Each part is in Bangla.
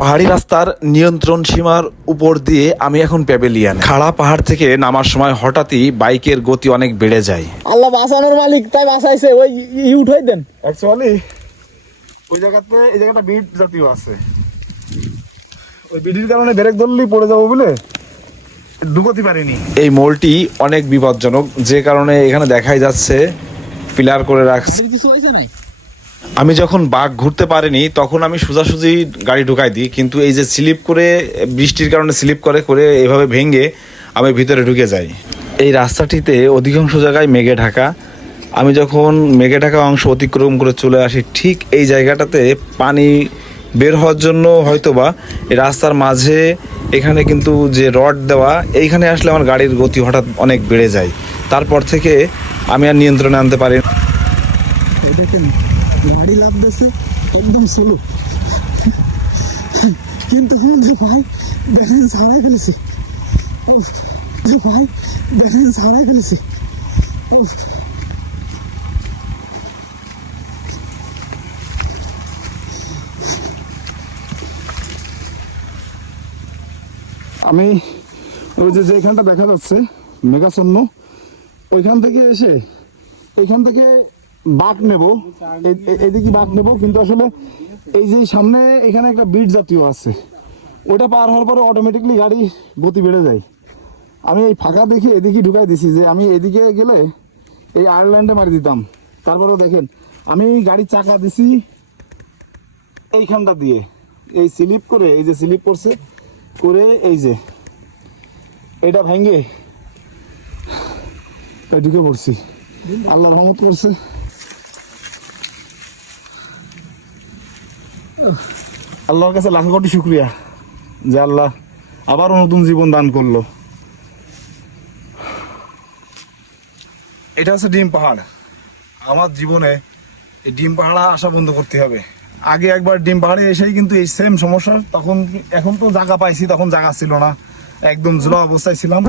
পাহাড়ি রাস্তার নিয়ন্ত্রণ সীমার উপর দিয়ে আমি এখন প্যাভিলিয়ন। খাড়া পাহাড় থেকে নামার সময় হঠাৎই বাইকের গতি অনেক বেড়ে যায়। আল্লাহ বাঁচানোর মালিক, তাই বাঁচাইছে। ওই উঠাই দেন। অ্যাকচুয়ালি ওই জায়গাতে এই জায়গাটা বিট জাতীয় আছে, ওই বিডির কারণে ব্রেক ধরলেই পড়ে যাবো বলে ঢুকতে পারিনি। এই মোড়টি অনেক বিপজ্জনক, যে কারণে এখানে দেখাই যাচ্ছে পিলার করে রাখছে। আমি যখন বাঘ ঘুরতে পারিনি তখন আমি সোজাসুজি গাড়ি ঢুকাই দিই, কিন্তু এই যে স্লিপ করে, বৃষ্টির কারণে স্লিপ করে করে এভাবে ভেঙে আমি ভিতরে ঢুকে যাই। এই রাস্তাটিতে অধিকাংশ জায়গায় মেঘে ঢাকা। আমি যখন মেঘে ঢাকা অংশ অতিক্রম করে চলে আসি, ঠিক এই জায়গাটাতে পানি বের হওয়ার জন্য হয়তোবা এই রাস্তার মাঝে এখানে কিন্তু যে রড দেওয়া, এইখানে আসলে আমার গাড়ির গতি হঠাৎ অনেক বেড়ে যায়। তারপর থেকে আমি আর নিয়ন্ত্রণে আনতে পারি। দেখেন গাড়ি লাগতেছে একদম স্লো, কিন্তু ভাই দেখেন সারাই ফেলেছি। ভাই দেখেন সারাই ফেলেছি। আমি ওই যে যেখানটা দেখা যাচ্ছে মেঘাচ্ছন্ন, ওইখান থেকে এসে ওইখান থেকে বাঁক নেব, এদিকে বাঁক নেব, কিন্তু আসলে এই যে সামনে এখানে একটা বিট জাতীয় আছে, ওটা পার হওয়ার পরে অটোমেটিকলি গাড়ি গতি বেড়ে যায়। আমি এই ফাঁকা দেখে এদিকে ঢুকাই দিছি, যে আমি এদিকে গেলে এই আয়ারল্যান্ডে মারি দিতাম। তারপরে দেখেন আমি গাড়ির চাকা দিছি এইখানটা দিয়ে, এই স্লিপ করে, এই যে স্লিপ করছে করে, এই যে এটা ভেঙে ঢুকে পড়ছি। আল্লাহ রহমত করছে। আল্লাহর কাছে লাখ কোটি শুকরিয়া যে আল্লাহ আবারও নতুন জীবন দান করলো। এটা হচ্ছে ডিম পাহাড়। আমার জীবনে এই ডিম পাহাড়ে আসা বন্ধ করতে হবে। আগে একবার ডিম পাহাড়ে এসেই কিন্তু এই সেম সমস্যা, তখন এখন তো জায়গা পাইছি, তখন জায়গা ছিল না, একদম জোলা অবস্থায় ছিলাম।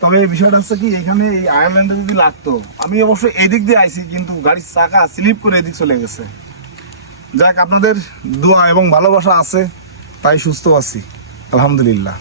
তবে এই বিষয়টা হচ্ছে কি, এখানে এই আয়ারল্যান্ডে যদি লাগতো, আমি অবশ্য এদিক দিয়ে আইছি, কিন্তু গাড়ির চাকা স্লিপ করে এদিক চলে গেছে। যাক, আপনাদের দোয়া এবং ভালোবাসা আছে, তাই সুস্থ আছি, আলহামদুলিল্লাহ।